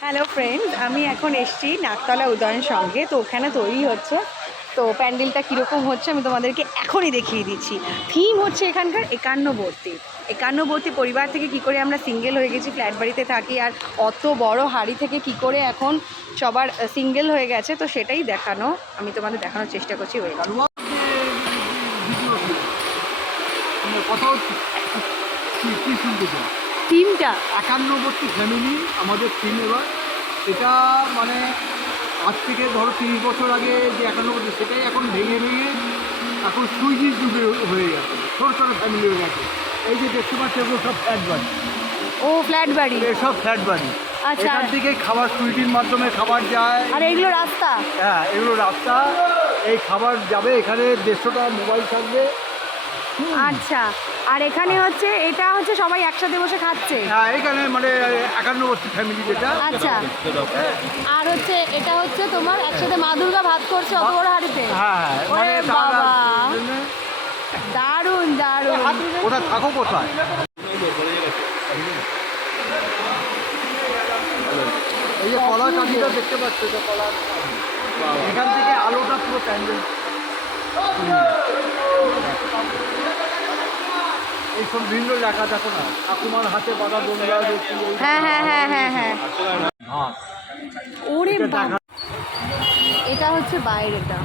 Hello friends আমি এখন এসছি নাকতলা উদয়ন সঙ্গে তো ওখানে তৈরি হচ্ছে তো প্যান্ডেলটা কীরকম হচ্ছে আমি তোমাদেরকে এখনই দেখিয়ে দিচ্ছি থিম হচ্ছে এখানকার একান্নবর্তী একান্নবর্তী পরিবার থেকে কি করে আমরা সিঙ্গেল হয়ে গেছি ফ্ল্যাট বাড়িতে থাকি আর অত বড় হাড়ি থেকে কি করে এখন সবার সিঙ্গেল হয়ে গেছে তো সেটাই দেখানো আমি তোমাদের দেখানোর চেষ্টা করছি ওয়েল গালুয়া ভিডিও থিমটা একান্নবর্তী ফ্যামিলি আমাদের থিম এবার। এটা মানে আজ থেকে ধরো তিরিশ বছর আগে যে একান্নবর্তী সেটাই এখন ভেঙে ভেঙে এখন সুইজির যুগে হয়ে গেছে। ছোটো ছোটো ফ্যামিলি হয়ে গেছে। এই যে দেখতে পাচ্ছি এগুলো সব ফ্ল্যাট বাড়ি। ও ফ্ল্যাট বাড়ি। এসব ফ্ল্যাট বাড়ি। আচ্ছা। এখান থেকে খাবার সুইটির মাধ্যমে খাবার যায়। আর এইগুলো রাস্তা? হ্যাঁ এগুলো রাস্তা। এই খাবার যাবে এখানে দেড়শোটা মোবাইল থাকবে। আচ্ছা আর এখানে হচ্ছে এটা হচ্ছে সবাই একসাথে বসে খাচ্ছে? হ্যাঁ এখানে মানে একান্নবর্তী ফ্যামিলি যেটা। আচ্ছা আর হচ্ছে এটা হচ্ছে তোমার একসাথে মা দুর্গা ভাত করছে অত বড় হাড়িতে? হ্যাঁ হ্যাঁ মানে ওরে বাবা। দারুণ দারুণ। ওটা থাকো কোথায়? এই যে কলার কাঠিটা দেখতে পাচ্ছ এটা কাঠি। এখান থেকে আলোটা পুরো প্যান্ডেল। এই সব বিভিন্ন লেখা দেখো না। ঠাকুমার হাতে বাঁধা বন্ধুরা হ্যাঁ হ্যাঁ হ্যাঁ হ্যাঁ হ্যাঁ। ওরে এটা হচ্ছে বাইরেটা।